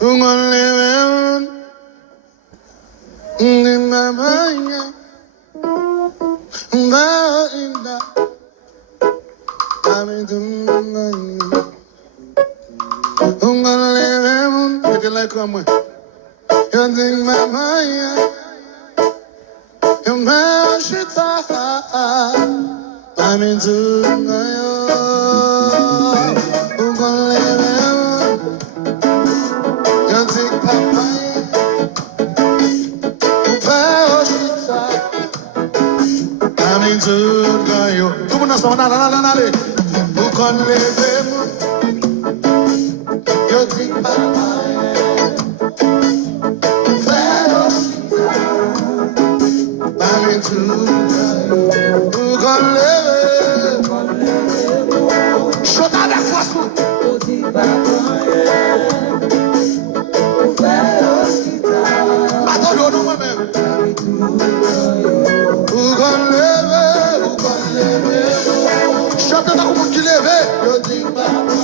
Who gonna live in my mind? I'm in the mind. Who gonna live in? Make it like come with. You think my mind? You my shit. I'm in the mind. Who gonna live in? You think my mind? I'm into you. Tout le monde ensemble, allez. Vous connaissez-moi. You think my mind. I'm into you. Vous connaissez-moi. Chante avec force. You think my mind. Attends, nous moi-même. Vous connaissez-moi. Chante dans le monde qui lève. You think my mind.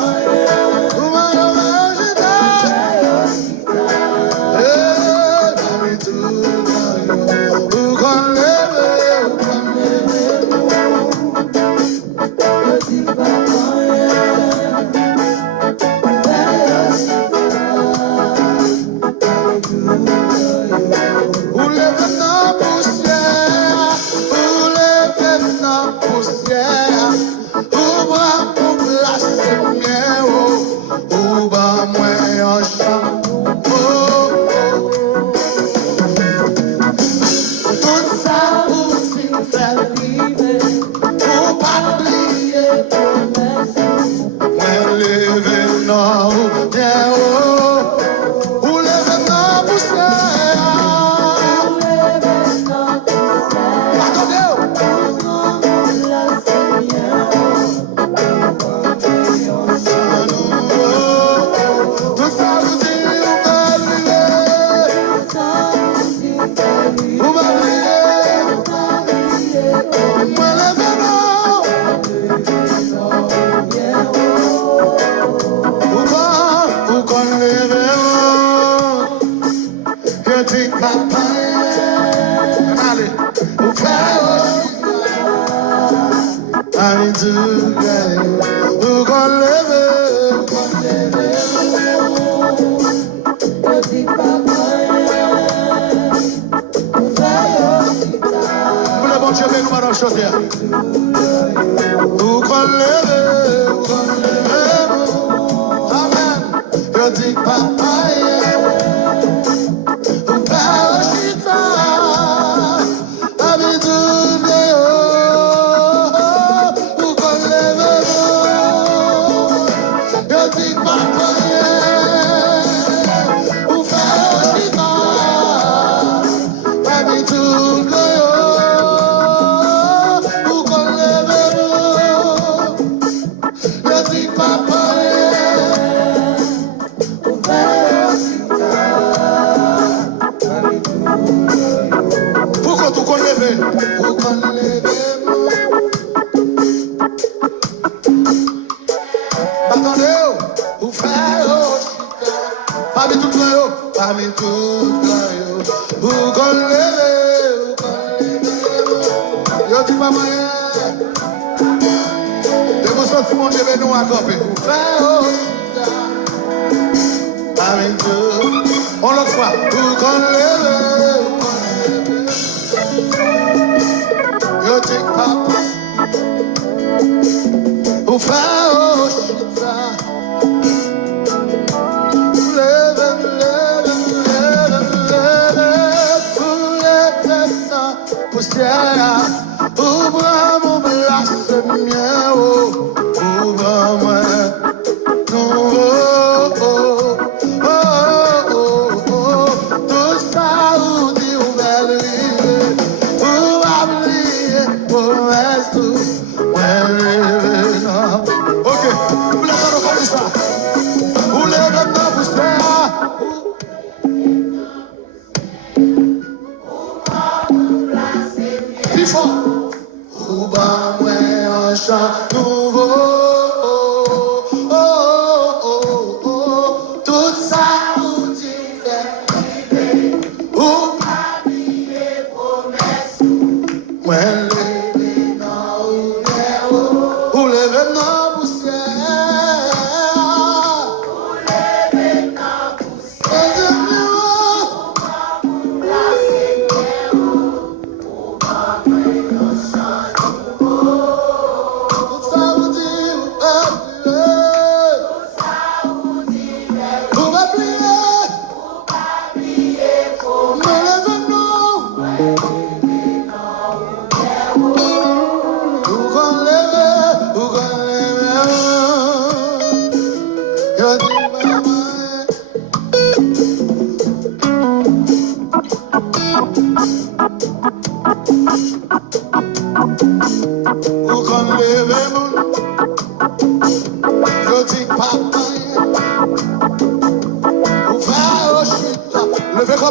Nouveau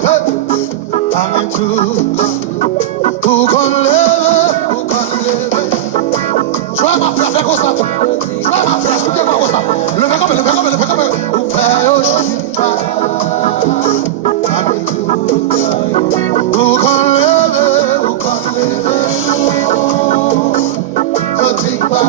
frappé. Amen tout. Ou qu'on lève, ou qu'on lève. Joie ma frère, fais comme ça. Joie ma frère, soutiens moi comme ça. Levez comme, levez comme, levez comme. Ou fais au chita. Amen tout. Ou qu'on lève, ou qu'on lève. Je dis pas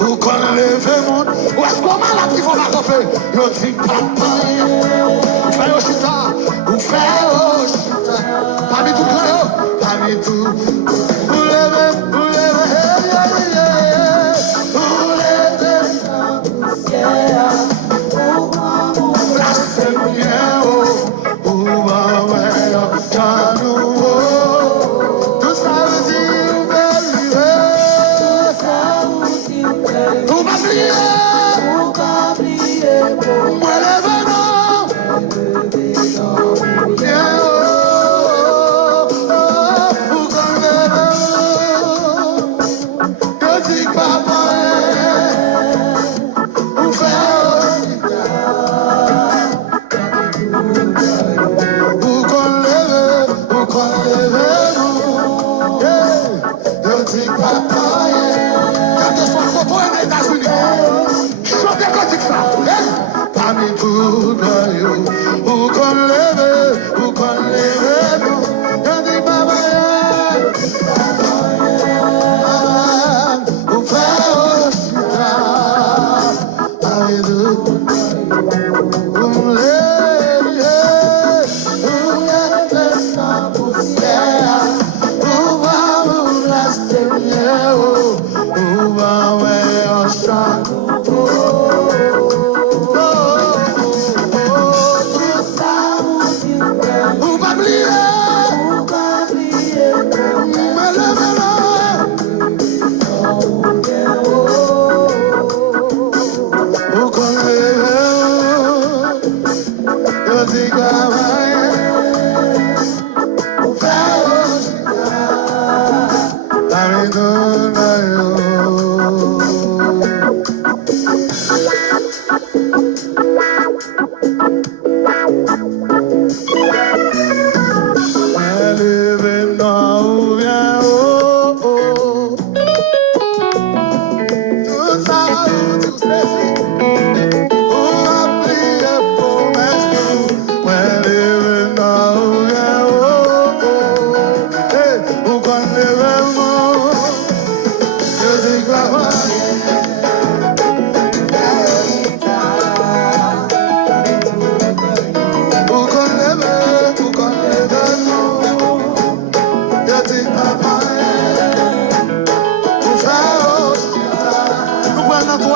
ou qu'on lève monde, ou est-ce qu'on m'a là qui faut m'attraper? Yo dit papa, ou fait au chita, ou fait au chita. Parmi tout le monde, parmi tout. Ou lève, ou lève, ou lève, ou blasphème bien, ou va ouais, canou. Tout ça veut dire, ou va prier, moi le venons,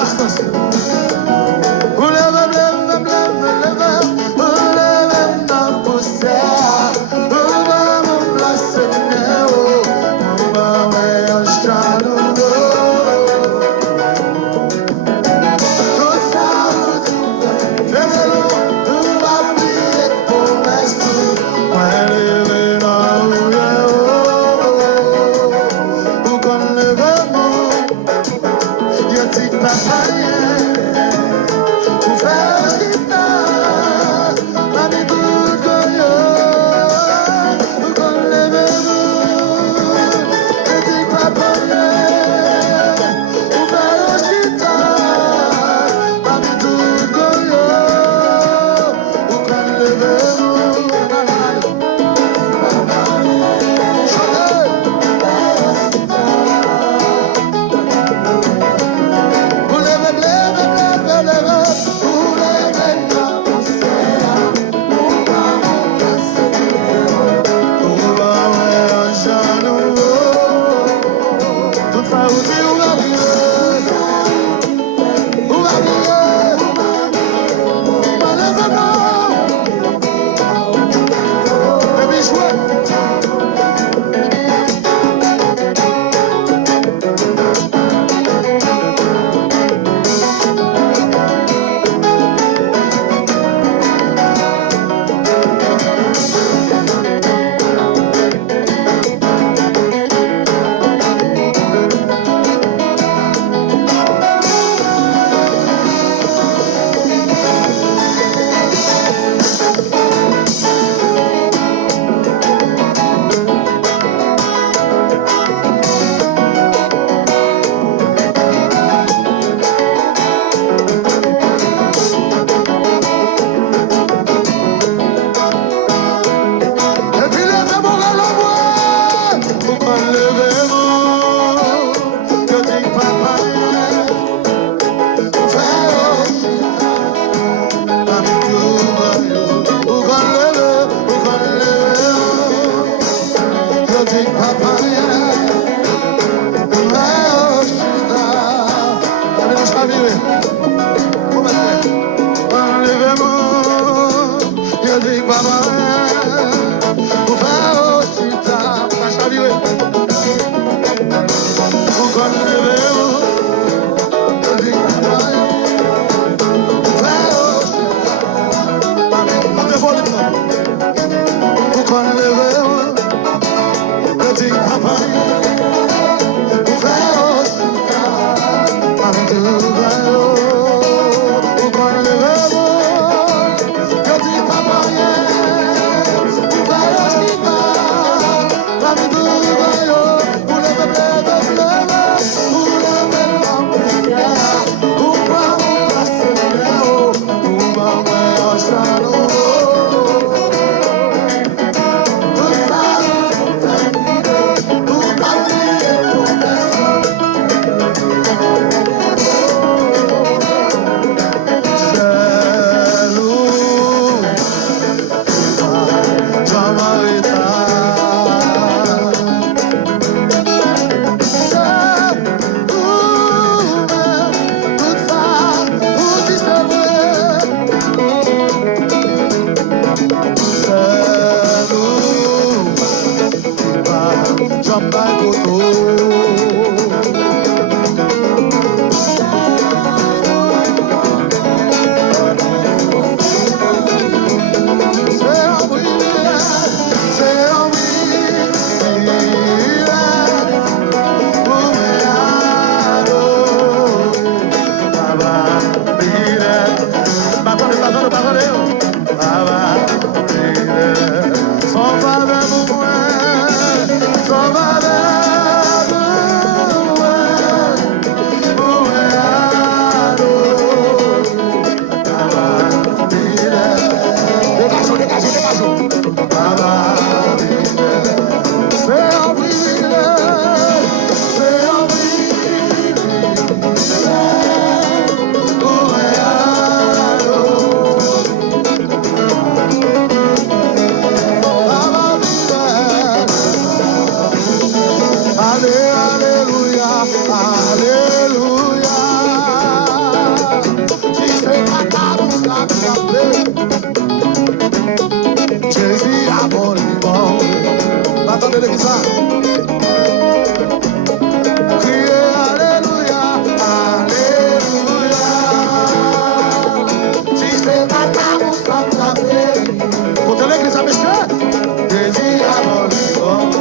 assistance. Ou leve, leve, leve, leve. Ou leve dans poussière. Ou va me placer néo. Ou va me acheter tout ça, fais-le, ou va prier pour l'esprit. Ouais, leve dans ou qu'on leve mon. Y'a dit papa, ou faire chita, mami tout goyo, ou qu'on leve mon. Y'a dit papa, ou faire chita, mami tout goyo, ou qu'on leve mon. Chantez! Ou leve, leve, leve, leve. Ou leve dans poussière. Ou va me placer néo. Ou va me acheter nouveau. Toute fa ou dit ou va briller. Ou va briller. Ou leve non. Et puis jouer. Et puis levez mon à la voix, ou qu'on leve mon, que dit papa, ou faire mami tout goyo, ou qu'on leve mon, que dit papa, ou faire mami nous chavirer, ou mettre, qu'on leve mon, que dit papa, ou faire pas chavirer, ou qu'on leve mon, que dit papa, ou faire mami, on te vole maintenant, ou qu'on leve mon, que dit papa, ou faire mami tout goyo, ou qu'on leve mon, que dit papa, ou faire mami tout goyo, ou leve, leve, leve, ou leve dans poussière, ou va me placer néo, ou va me acheter nouveau. Tout ça, ou va prier pour l'esprit. C'est lourd, Jean-Marita. Son faveur, Attendez l'église là. Criez Alléluia, Alléluia. Si c'est ma carte, on s'en tape. Côté l'église là, monsieur. Désir avant l'ivre.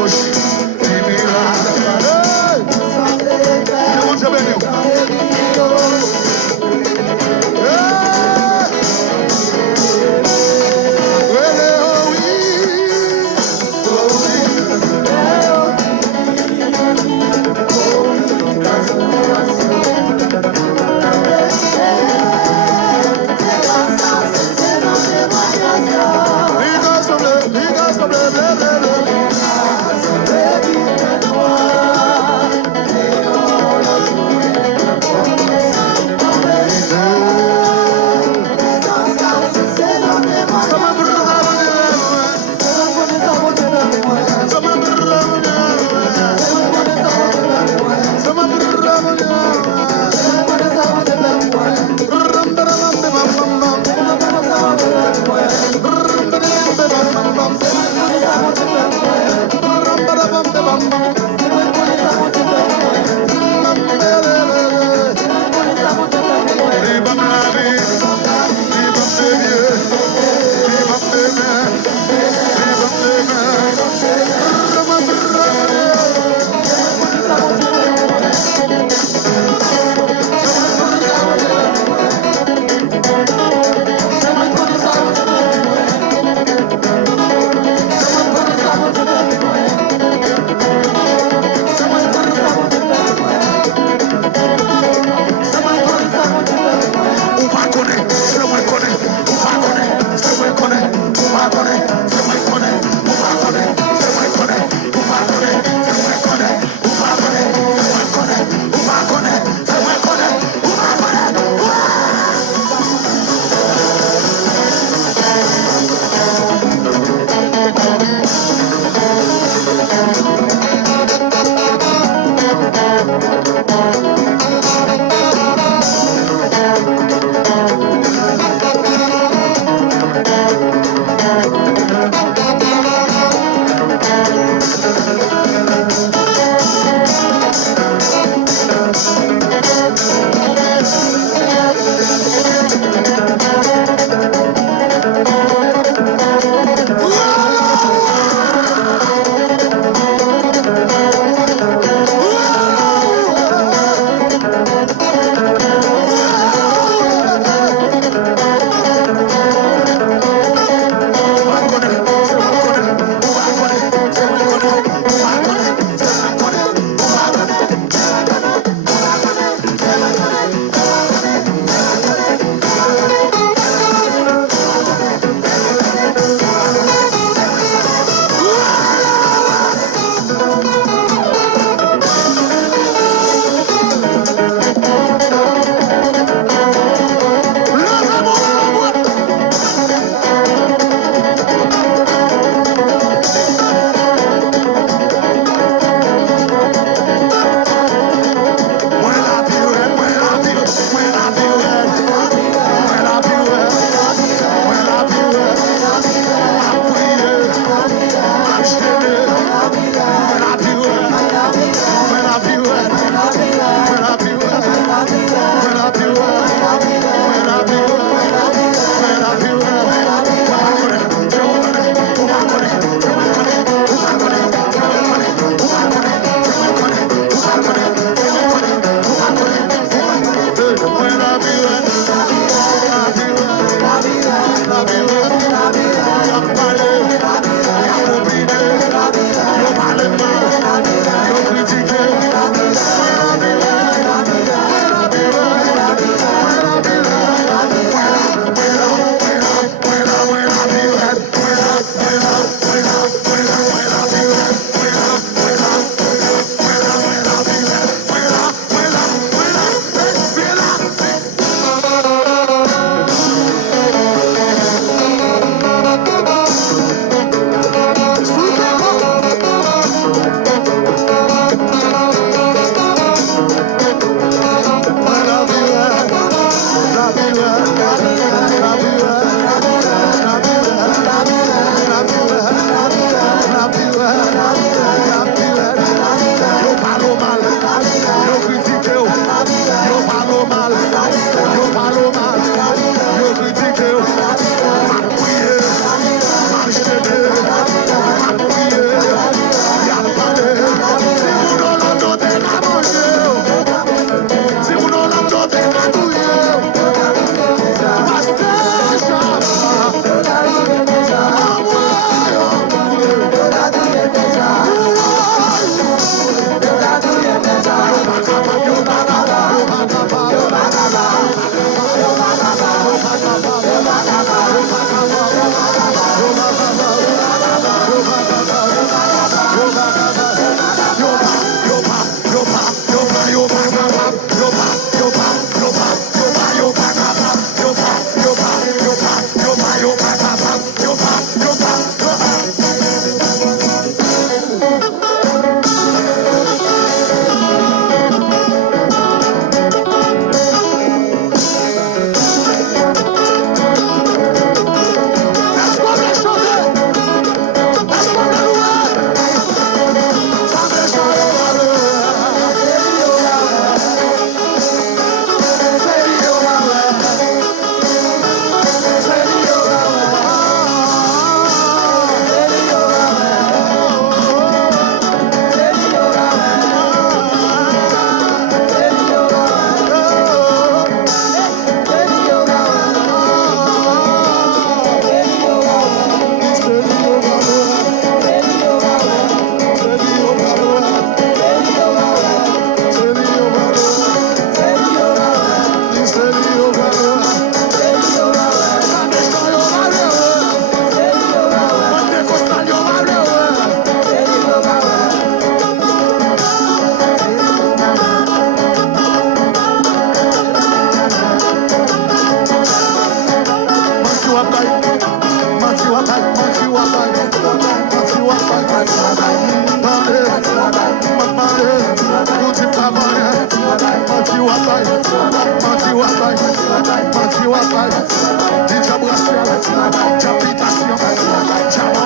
Liga, Dice